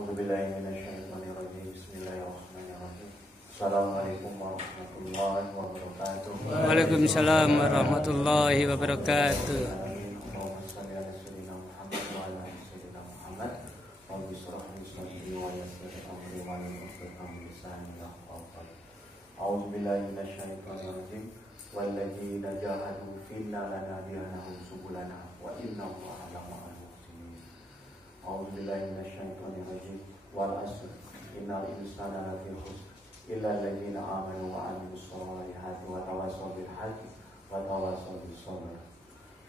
A'udzubillahiminasyaitonirrajim. Bismillahirrahmanirrahim. Assalamualaikum warahmatullahi wabarakatuh. Waalaikumsalam warahmatullahi wabarakatuh. Allahumma shalli ala sayyidina Muhammad wa ala ali sayyidina Muhammad. Rabbi shrah li sadri wa yassir li amri wahlul 'uqdatam min lisani yafqahu qawli. A'udzubillahiminasyaitonirrajim. Walladzina jahadu finna lanahdiyannahum subulana wa inna Allaha lama'al muhsinin. A'udzubillahiminasyaitonirrajim. Wal 'asr innal insana lafi khusr illa alladzina amanu wa 'amilus sholihati wa tawassaw bil haqqi wa tawassaw bis sabr.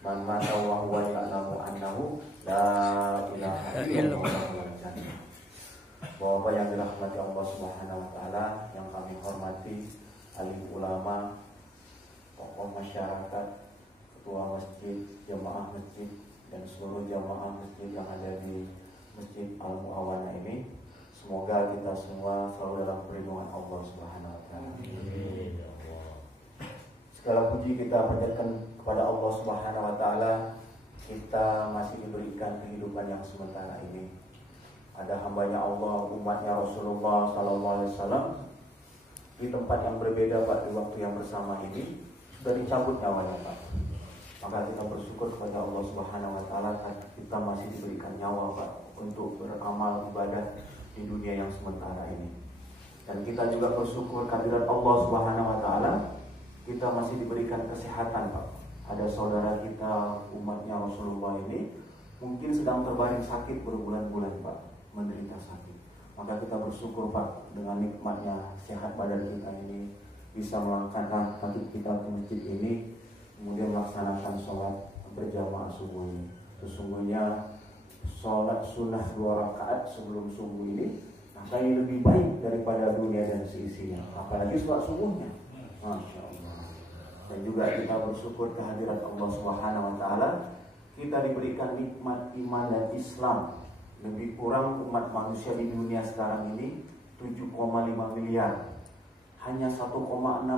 Man mata wa huwa ya'lamu annahu la ilaha illallah wal jannah. Bapak yang dirahmati Allah Subhanahu wa taala, yang kami hormati alim ulama, tokoh masyarakat, ketua masjid, jamaah masjid, dan seluruh jamaah masjid yang ada di Masjid Al-Mu'awana ini, semoga kita semua selalu dalam perlindungan Allah Subhanahu wa taala. Segala puji kita panjatkan kepada Allah Subhanahu wa taala. Kita masih diberikan kehidupan yang sementara ini. Ada hambanya Allah, umatnya Rasulullah sallallahu alaihi wasallam di tempat yang berbeda, Pak, di waktu yang bersama ini sudah dicabut nyawanya, Pak. Maka kita bersyukur kepada Allah Subhanahu wa taala kita masih diberikan nyawa, Pak, untuk beramal ibadah di dunia yang sementara ini. Dan kita juga bersyukur kehadirat Allah Subhanahu wa taala, kita masih diberikan kesehatan, Pak. Ada saudara kita, umatnya Rasulullah ini mungkin sedang terbaring sakit berbulan-bulan, Pak, menderita sakit. Maka kita bersyukur, Pak, dengan nikmatnya sehat badan kita ini, bisa melangkahkan kaki kita ke masjid ini, kemudian melaksanakan sholat berjamaah subuh ini. Sesungguhnya sholat sunnah 2 rakaat sebelum subuh ini, maka ini lebih baik daripada dunia dan seisinya, apalagi sholat subuhnya. Masya Allah. Dan juga kita bersyukur kehadirat Allah Subhanahu wa taala, kita diberikan nikmat iman dan Islam. Lebih kurang umat manusia di dunia sekarang ini 7,5 miliar. Hanya 1,6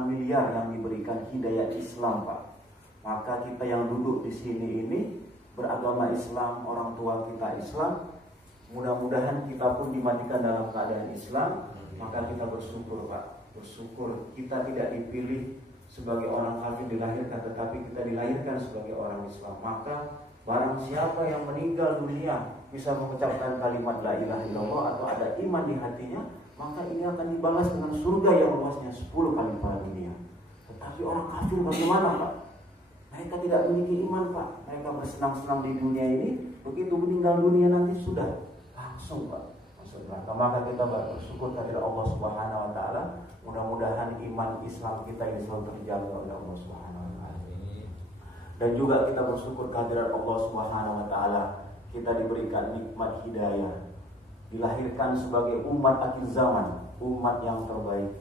miliar yang diberikan hidayah Islam, Pak. Maka kita yang duduk di sini ini beragama Islam, orang tua kita Islam, mudah-mudahan kita pun dimatikan dalam keadaan Islam. Maka kita bersyukur, Pak. Bersyukur kita tidak dipilih sebagai orang kafir dilahirkan, tetapi kita dilahirkan sebagai orang Islam. Maka barang siapa yang meninggal dunia bisa mengucapkan kalimat la ilaha illallah atau ada iman di hatinya, maka ini akan dibalas dengan surga yang luasnya 10 kali lipat dunia. Tetapi orang kafir bagaimana, Pak? Mereka tidak memiliki iman, Pak. Mereka bersenang-senang di dunia ini, begitu meninggal dunia nanti sudah langsung, Pak, masuk neraka. Maka kita bersyukur kepada Allah Subhanahu wa taala. Mudah-mudahan iman Islam kita ini selalu terjaga oleh Allah Subhanahu wa taala. Dan juga kita bersyukur kehadirat Allah Subhanahu wa taala. Kita diberikan nikmat hidayah, dilahirkan sebagai umat akhir zaman, umat yang terbaik.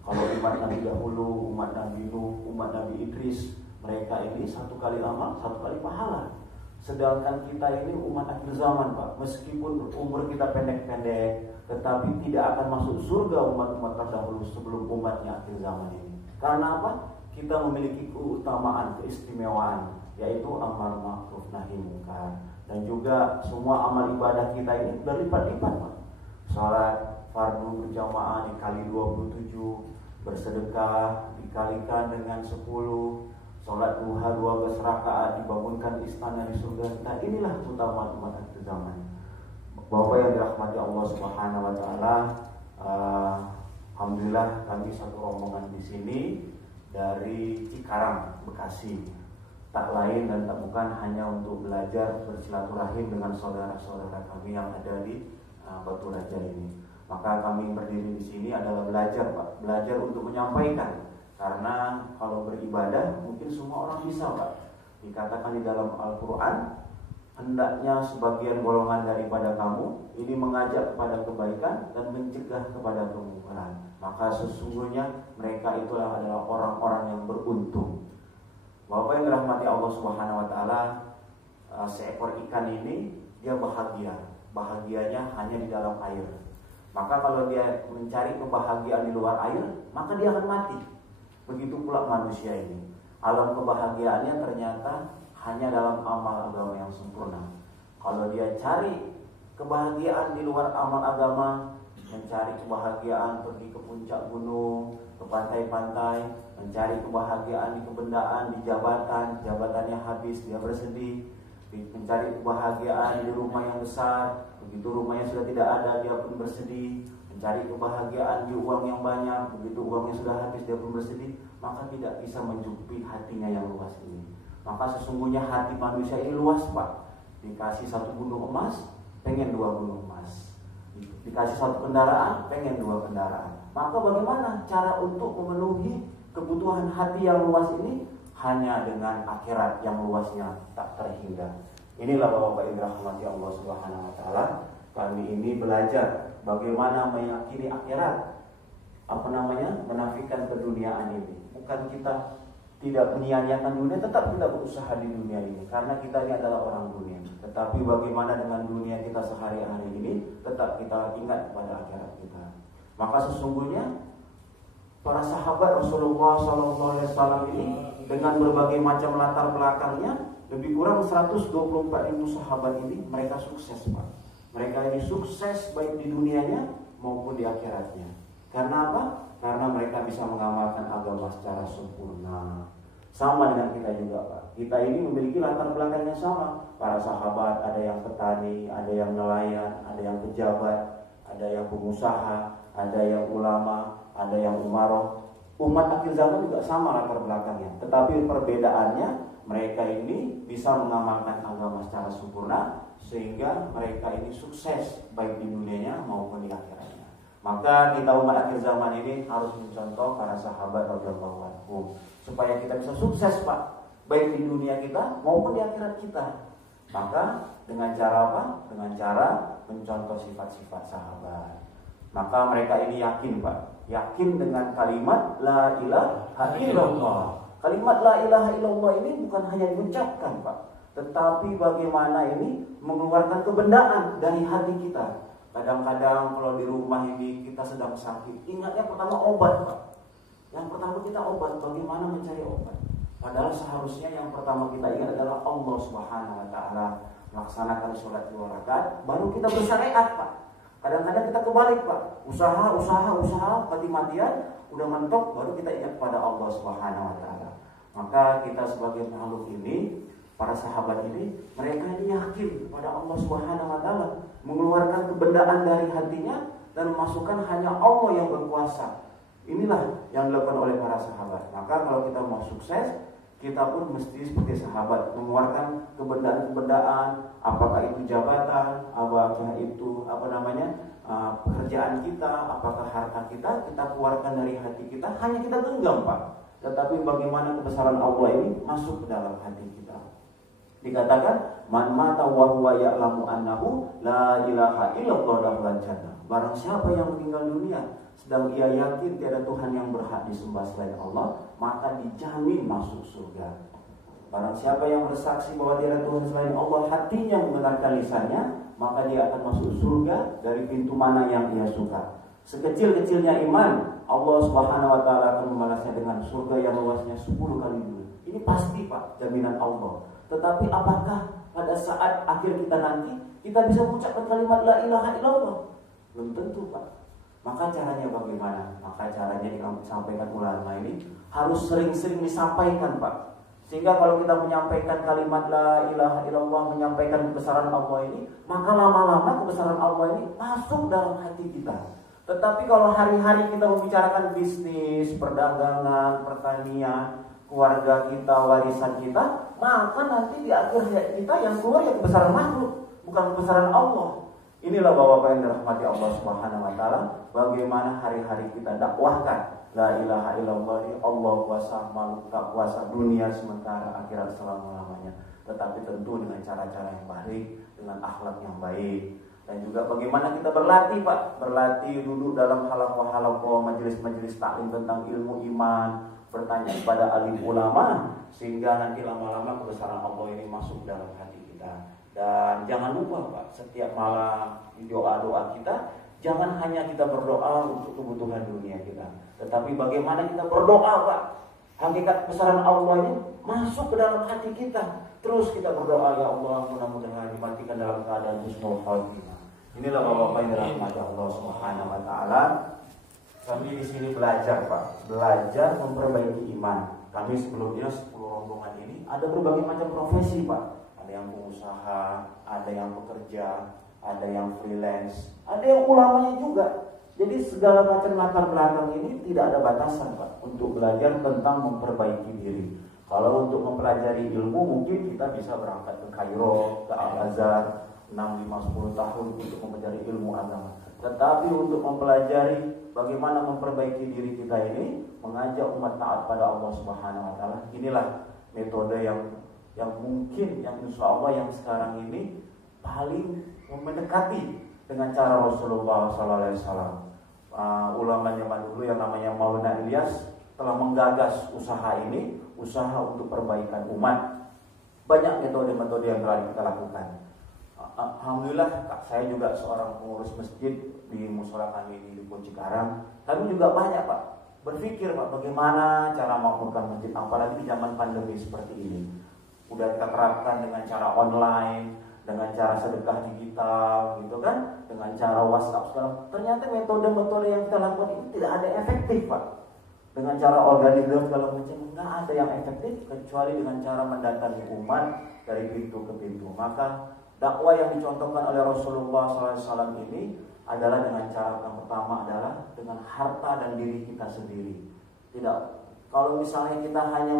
Kalau umat Nabi dahulu, umat Nabi Nuh, umat Nabi Idris, mereka ini 1 kali amal, 1 kali pahala. Sedangkan kita ini umat akhir zaman, Pak. Meskipun umur kita pendek-pendek, tetapi tidak akan masuk surga umat-umat terdahulu sebelum umatnya akhir zaman ini. Karena apa? Kita memiliki keutamaan, keistimewaan, yaitu amal ma'ruf nahi munkar. Dan juga semua amal ibadah kita ini berlipat-lipat, Pak. Salat fardu berjamaah dikali 27, bersedekah dikalikan dengan 10, salat duha 12 rakaat, dibangunkan istana di surga. Nah, inilah keutamaan umat akhir zaman. Bapak yang dirahmati Allah Subhanahu wa taala, alhamdulillah kami satu rombongan di sini dari Cikarang, Bekasi. Tak lain dan tak bukan hanya untuk belajar bersilaturahim dengan saudara-saudara kami yang ada di Batu Raja ini. Maka kami berdiri di sini adalah belajar, Pak. Belajar untuk menyampaikan. Karena kalau beribadah mungkin semua orang bisa, Pak. Dikatakan di dalam Al-Quran, hendaknya sebagian golongan daripada kamu ini mengajak kepada kebaikan dan mencegah kepada kemungkaran. Maka sesungguhnya mereka itulah adalah orang-orang yang beruntung. Bapak yang dirahmati Allah Subhanahu wa taala, seekor ikan ini dia bahagia. Bahagianya hanya di dalam air. Maka kalau dia mencari kebahagiaan di luar air, maka dia akan mati. Begitu pula manusia ini. Alam kebahagiaannya ternyata hanya dalam amal agama yang sempurna. Kalau dia cari kebahagiaan di luar amal agama, mencari kebahagiaan pergi ke puncak gunung, ke pantai-pantai, mencari kebahagiaan di kebendaan, di jabatan, jabatannya habis dia bersedih, mencari kebahagiaan di rumah yang besar, begitu rumahnya sudah tidak ada dia pun bersedih, mencari kebahagiaan di uang yang banyak, begitu uangnya sudah habis dia pun bersedih, maka tidak bisa mencukupi hatinya yang luas ini. Maka sesungguhnya hati manusia ini luas, Pak. Dikasih 1 gunung emas, pengen 2 gunung emas. Dikasih 1 kendaraan, pengen 2 kendaraan. Maka bagaimana cara untuk memenuhi kebutuhan hati yang luas ini? Hanya dengan akhirat yang luasnya tak terhingga. Inilah Bapak Ibu rahmati Allah Subhanahu wa taala. Kami ini belajar bagaimana meyakini akhirat. Menafikan keduniaan ini. Bukan kita tidak menyia-nyiakan dunia, tetap kita berusaha di dunia ini karena kita ini adalah orang dunia. Tetapi bagaimana dengan dunia kita sehari-hari ini, tetap kita ingat pada akhirat kita. Maka sesungguhnya para sahabat Rasulullah SAW ini dengan berbagai macam latar belakangnya, lebih kurang 124.000 sahabat ini mereka sukses, Pak. Mereka ini sukses baik di dunianya maupun di akhiratnya. Karena apa? Karena mereka bisa mengamalkan agama secara sempurna. Sama dengan kita juga, Pak. Kita ini memiliki latar belakang yang sama. Para sahabat ada yang petani, ada yang nelayan, ada yang pejabat, ada yang pengusaha, ada yang ulama, ada yang umaroh. Umat akhir zaman juga sama latar belakangnya. Tetapi perbedaannya, mereka ini bisa mengamalkan agama secara sempurna sehingga mereka ini sukses baik di dunianya maupun di akhiratnya. Maka kita umat akhir zaman ini harus mencontoh para sahabat radhiyallahu anhum supaya kita bisa sukses, Pak, baik di dunia kita maupun di akhirat kita. Maka dengan cara apa? Dengan cara mencontoh sifat-sifat sahabat. Maka mereka ini yakin, Pak, yakin dengan kalimat la ilaha illallah. Kalimat la ilaha illallah ini bukan hanya diucapkan, Pak, tetapi bagaimana ini mengeluarkan kebendaan dari hati kita. Kadang-kadang kalau di rumah ini kita sedang sakit, ingatnya pertama obat, Pak. Yang pertama kita obat, bagaimana mencari obat. Padahal seharusnya yang pertama kita ingat adalah Allah Subhanahu wa taala. Melaksanakan sholat 2 rakaat, baru kita bersyariat, Pak. Kadang-kadang kita kebalik, Pak. Usaha mati-matian, udah mentok, baru kita ingat pada Allah Subhanahu wa taala. Maka kita sebagai makhluk ini, para sahabat ini, mereka ini yakin pada Allah Subhanahu wa taala, mengeluarkan kebendaan dari hatinya dan memasukkan hanya Allah yang berkuasa. Inilah yang dilakukan oleh para sahabat. Maka kalau kita mau sukses, kita pun mesti seperti sahabat, mengeluarkan kebendaan-kebendaan, apakah itu jabatan, apakah itu pekerjaan kita, apakah harta kita keluarkan dari hati kita, hanya kita genggam, Pak. Tetapi bagaimana kebesaran Allah ini masuk ke dalam hati kita. Dikatakan man mata wa huwa ya'lamu annahu la ilaha illallah dakhala jannah. Barang siapa yang meninggal dunia sedang ia yakin tiada Tuhan yang berhak disembah selain Allah, maka dijamin masuk surga. Barang siapa yang bersaksi bahwa tiada Tuhan selain Allah, hatinya membenarkan lisannya, maka dia akan masuk surga dari pintu mana yang ia suka. Sekecil-kecilnya iman, Allah Subhanahu wa taala akan membalasnya dengan surga yang luasnya 10 kali lipat. Ini pasti, Pak, jaminan Allah. Tetapi apakah pada saat akhir kita nanti kita bisa mengucapkan kalimat la ilaha illallah? Belum tentu, Pak. Maka caranya bagaimana? Maka caranya disampaikan ulama ini harus sering-sering disampaikan, Pak. Sehingga kalau kita menyampaikan kalimat la ilaha illallah, menyampaikan kebesaran Allah ini, maka lama-lama kebesaran Allah ini masuk dalam hati kita. Tetapi kalau hari-hari kita membicarakan bisnis, perdagangan, pertanian, keluarga kita, warisan kita, maka nanti di akhir hayat kita yang keluar ya kebesaran makhluk, bukan kebesaran Allah. Inilah Bapak yang dirahmati Allah Subhanahu wa taala, bagaimana hari-hari kita dakwahkan la ilaha illallah, Allah kuasa, makhluk tak kuasa, dunia sementara, akhirat selama-lamanya. Tetapi tentu dengan cara-cara yang baik, dengan akhlak yang baik. Dan juga bagaimana kita berlatih, Pak, berlatih duduk dalam halaqah-halaqah, majelis-majelis taklim tentang ilmu iman, bertanya kepada alim ulama, sehingga nanti lama-lama kebesaran Allah ini masuk dalam hati kita. Dan jangan lupa, Pak, setiap malam di doa-doa kita, jangan hanya kita berdoa untuk kebutuhan dunia kita, tetapi bagaimana kita berdoa, Pak, hakikat kebesaran Allah ini masuk ke dalam hati kita. Terus kita berdoa, ya Allah, mudah-mudahan dimatikan dalam keadaan husnul khatimah. Inilah Bapak yang dirahmati Allah Subhanahu wa taala. Kami di sini belajar, Pak. Belajar memperbaiki iman. Kami sebelumnya 10 rombongan ini ada berbagai macam profesi, Pak. Ada yang pengusaha, ada yang pekerja, ada yang freelance, ada yang ulamanya juga. Jadi segala macam latar belakang ini tidak ada batasan, Pak, untuk belajar tentang memperbaiki diri. Kalau untuk mempelajari ilmu mungkin kita bisa berangkat ke Kairo, ke Al-Azhar 6, 5, 10 tahun untuk mempelajari ilmu agama. Tetapi untuk mempelajari bagaimana memperbaiki diri kita ini, mengajak umat taat pada Allah Subhanahu wa taala, inilah metode yang mungkin, yang insya Allah yang sekarang ini paling mendekati dengan cara Rasulullah SAW. Ulama zaman dulu yang namanya Maulana Ilyas telah menggagas usaha ini, usaha untuk perbaikan umat. Banyak metode-metode yang telah kita lakukan. Alhamdulillah, saya juga seorang pengurus masjid di musola kami di Lipo Cikarang. Kami juga banyak, Pak, berpikir, Pak, bagaimana cara memakmurkan masjid, apalagi di zaman pandemi seperti ini. Udah kita terapkan dengan cara online, dengan cara sedekah digital, gitu kan, dengan cara WhatsApp segala. Ternyata metode-metode yang kita lakukan ini tidak ada efektif, Pak. Dengan cara organisasi segala macam, nggak ada yang efektif kecuali dengan cara mendatangi umat dari pintu ke pintu. Maka dakwah yang dicontohkan oleh Rasulullah SAW ini adalah dengan cara yang pertama adalah dengan harta dan diri kita sendiri. Tidak, kalau misalnya kita hanya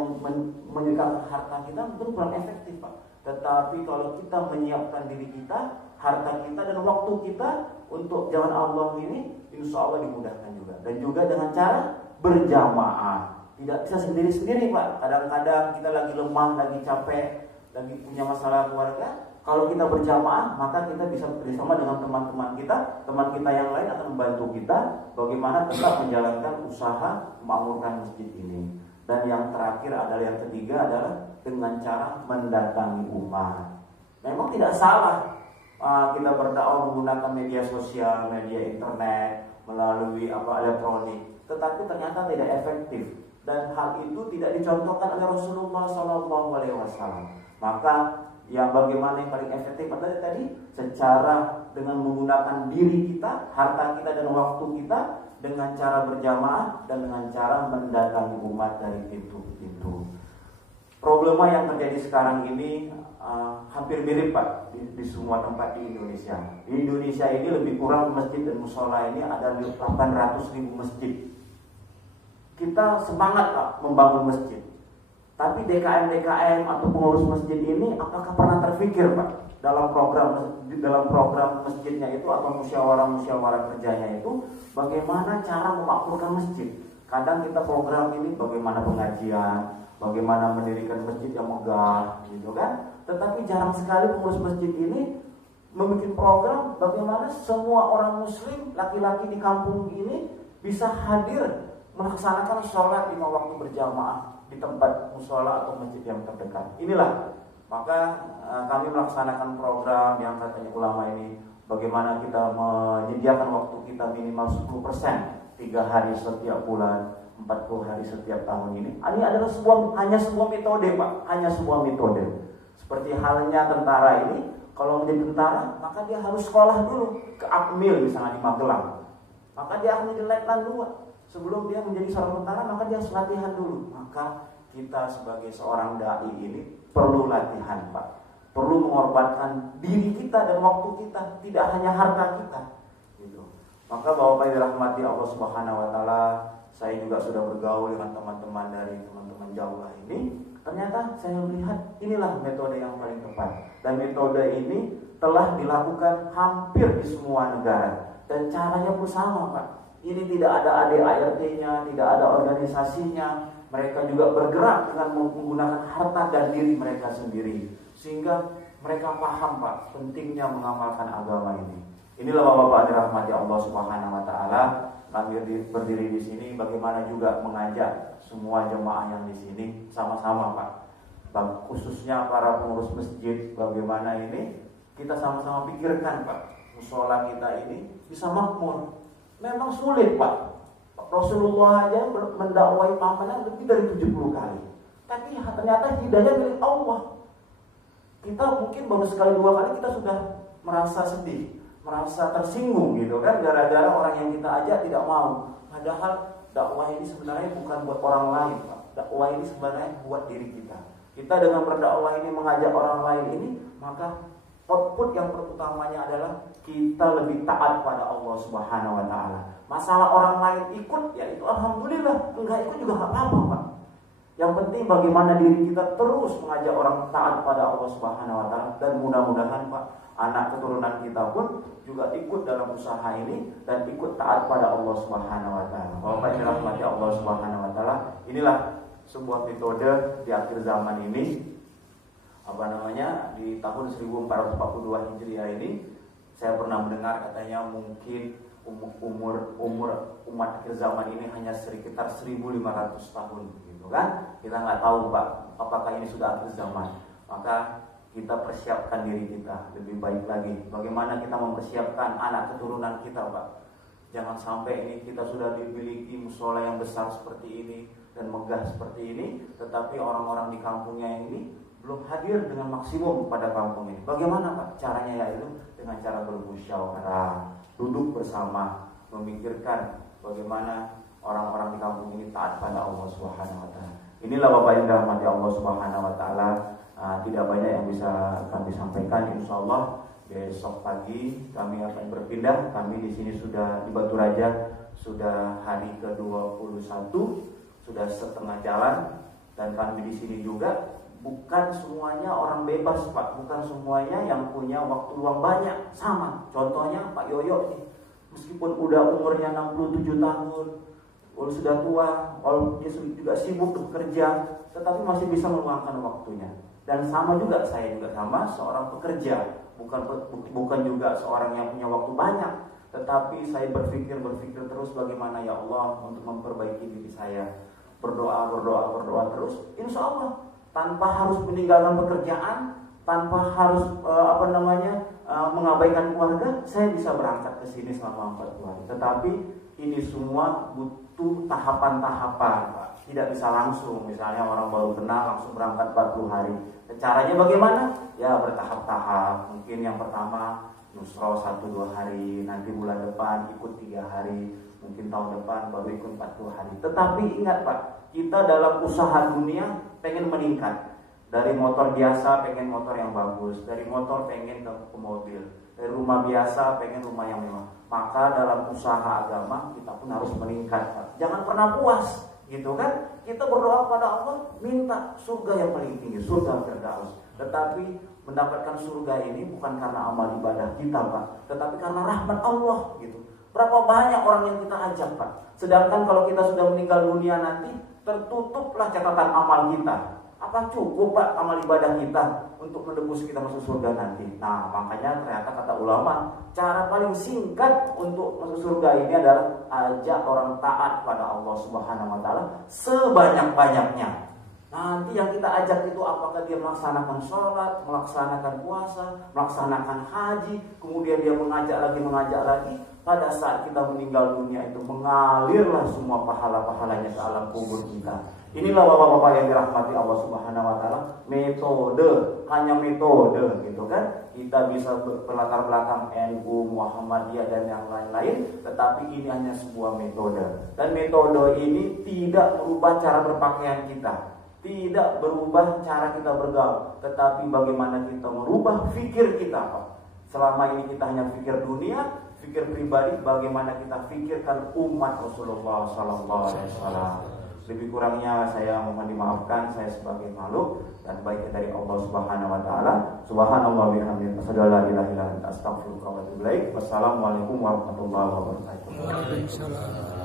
menyiapkan harta kita, itu kurang efektif, Pak. Tetapi kalau kita menyiapkan diri kita, harta kita dan waktu kita untuk jalan Allah ini, insya Allah dimudahkan juga. Dan juga dengan cara berjamaah. Tidak bisa sendiri-sendiri, Pak. Kadang-kadang kita lagi lemah, lagi capek, lagi punya masalah keluarga. Kalau kita berjamaah, maka kita bisa bersama dengan teman-teman kita. Teman kita yang lain akan membantu kita bagaimana tetap menjalankan usaha memakmurkan masjid ini. Dan yang terakhir adalah, yang ketiga adalah dengan cara mendatangi umat. Memang tidak salah kita berdakwah menggunakan media sosial, media internet, melalui elektronik. Tetapi ternyata tidak efektif. Dan hal itu tidak dicontohkan oleh Rasulullah SAW. Maka yang bagaimana yang paling efektif adalah tadi secara dengan menggunakan diri kita, harta kita dan waktu kita, dengan cara berjamaah dan dengan cara mendatangi umat dari pintu ke pintu. Problema yang terjadi sekarang ini hampir mirip, Pak, di semua tempat di Indonesia. Di Indonesia ini lebih kurang masjid dan musola ini ada 800.000 masjid. Kita semangat, Pak, membangun masjid. Tapi DKM atau pengurus masjid ini apakah pernah terfikir, Pak, dalam program masjidnya itu atau musyawarah kerjanya itu bagaimana cara memakmurkan masjid? Kadang kita program ini bagaimana pengajian, bagaimana mendirikan masjid yang megah, gitu kan? Tetapi jarang sekali pengurus masjid ini membuat program bagaimana semua orang muslim laki-laki di kampung ini bisa hadir melaksanakan sholat 5 waktu berjamaah di tempat musola atau masjid yang terdekat. Inilah, maka kami melaksanakan program yang katanya ulama ini, bagaimana kita menyediakan waktu kita minimal 10%, 3 hari setiap bulan, 40 hari setiap tahun ini. Ini adalah hanya sebuah metode, Pak, hanya sebuah metode. Seperti halnya tentara ini, kalau menjadi tentara, maka dia harus sekolah dulu ke Akmil misalnya di Magelang. Maka dia akan menjadi letnan 2. Sebelum dia menjadi seorang tentara, maka dia harus latihan dulu. Maka kita sebagai seorang dai ini perlu latihan, Pak. Perlu mengorbankan diri kita dan waktu kita, tidak hanya harta kita. Gitu. Maka Bapak yang dirahmati Allah Subhanahu wa taala, saya juga sudah bergaul dengan teman-teman dari teman-teman jauh ini. Ternyata saya melihat inilah metode yang paling tepat. Dan metode ini telah dilakukan hampir di semua negara. Dan caranya pun sama, Pak. Ini tidak ada ADART-nya, tidak ada organisasinya. Mereka juga bergerak dengan menggunakan harta dan diri mereka sendiri. Sehingga mereka paham, Pak, pentingnya mengamalkan agama ini. Inilah Bapak-bapak dirahmati Allah Subhanahu wa taala. Kami berdiri di sini bagaimana juga mengajak semua jemaah yang di sini sama-sama, Pak. Khususnya para pengurus masjid, bagaimana ini kita sama-sama pikirkan, Pak, musola kita ini bisa makmur. Memang sulit, Pak. Rasulullah aja mendakwai pamannya lebih dari 70 kali. Tapi ternyata hidayah milik Allah. Kita mungkin baru sekali 2 kali kita sudah merasa sedih. merasa tersinggung gitu kan, gara-gara orang yang kita ajak tidak mau. Padahal dakwah ini sebenarnya bukan buat orang lain, Pak. Dakwah ini sebenarnya buat diri kita. Kita dengan berdakwah ini mengajak orang lain ini, maka output yang terutamanya adalah kita lebih taat pada Allah Subhanahu wa taala. Masalah orang lain ikut, ya itu alhamdulillah, enggak ikut juga enggak apa-apa, Pak. Yang penting bagaimana diri kita terus mengajak orang taat pada Allah Subhanahu wa taala, dan mudah-mudahan, Pak, anak keturunan kita pun juga ikut dalam usaha ini dan ikut taat pada Allah Subhanahu wa taala. Bapak yang dirahmati Allah Subhanahu wa taala, inilah sebuah metode di akhir zaman ini, di tahun 1442 Hijriah ini. Saya pernah mendengar katanya mungkin umur umat akhir zaman ini hanya sekitar 1.500 tahun gitu kan. Kita nggak tahu, Pak, apakah ini sudah akhir zaman. Maka kita persiapkan diri kita lebih baik lagi. Bagaimana kita mempersiapkan anak keturunan kita, Pak. Jangan sampai ini kita sudah dimiliki musola yang besar seperti ini dan megah seperti ini, tetapi orang-orang di kampungnya ini belum hadir dengan maksimum pada kampung ini. Bagaimana, Pak, caranya? Yaitu dengan cara bermusyawarah, duduk bersama, memikirkan bagaimana orang-orang di kampung ini taat pada Allah Subhanahu wa taala. Inilah Bapak yang dirahmati Allah Subhanahu wa taala. Tidak banyak yang bisa kami sampaikan. Insyaallah besok pagi kami akan berpindah. Kami di sini sudah di Batu Raja sudah hari ke-21, sudah setengah jalan, dan kami di sini juga bukan semuanya orang bebas, Pak. Bukan semuanya yang punya waktu luang banyak. Sama, contohnya Pak Yoyo nih, meskipun udah umurnya 67 tahun, sudah tua, dia juga sibuk bekerja, tetapi masih bisa meluangkan waktunya. Dan sama juga, saya juga sama, seorang pekerja, bukan juga seorang yang punya waktu banyak, tetapi saya berpikir terus bagaimana ya Allah untuk memperbaiki diri saya. Berdoa terus, insya Allah tanpa harus meninggalkan pekerjaan, tanpa harus mengabaikan keluarga, saya bisa berangkat ke sini selama 40 hari. Tetapi ini semua butuh tahapan-tahapan, Pak. Tidak bisa langsung, misalnya orang baru kenal langsung berangkat 40 hari. Caranya bagaimana? Ya bertahap-tahap. Mungkin yang pertama nusro 1-2 hari, nanti bulan depan ikut 3 hari, mungkin tahun depan baru ikut 40 hari. Tetapi ingat, Pak, kita dalam usaha dunia pengen meningkat. Dari motor biasa pengen motor yang bagus, dari motor pengen ke mobil, dari rumah biasa pengen rumah yang mewah. Maka dalam usaha agama kita pun harus meningkat, Pak. Jangan pernah puas, gitu kan? Kita berdoa pada Allah minta surga yang paling tinggi, surga Firdaus. Tetapi mendapatkan surga ini bukan karena amal ibadah kita, Pak, tetapi karena rahmat Allah, gitu. Berapa banyak orang yang kita ajak, Pak. Sedangkan kalau kita sudah meninggal dunia nanti, tertutuplah catatan amal kita. Apa cukup, Pak, amal ibadah kita untuk menebus kita masuk surga nanti? Nah, makanya ternyata kata ulama, cara paling singkat untuk masuk surga ini adalah ajak orang taat pada Allah Subhanahu wa taala sebanyak-banyaknya. Nanti yang kita ajak itu apakah dia melaksanakan sholat, melaksanakan puasa, melaksanakan haji, kemudian dia mengajak lagi. Pada saat kita meninggal dunia itu mengalirlah semua pahala-pahalanya ke alam kubur kita. Inilah bapak-bapak yang dirahmati Allah Subhanahu wa taala, metode, hanya metode, gitu kan. Kita bisa berlatar belakang NU, Muhammadiyah dan yang lain-lain, tetapi ini hanya sebuah metode. Dan metode ini tidak merubah cara berpakaian kita, tidak berubah cara kita bergaul, tetapi bagaimana kita merubah fikir kita, Pak. Selama ini kita hanya pikir dunia, pikir pribadi, bagaimana kita pikirkan umat Rasulullah SAW. Lebih kurangnya saya mohon dimaafkan, saya sebagai makhluk, dan baiknya dari Allah Subhanahu wa taala. Subhanallah bihamdihi, asyhadu an la ilaha illa anta, astaghfiruka wa atubu ilaik. Wassalamualaikum warahmatullahi wabarakatuh. Waalaikumsalam.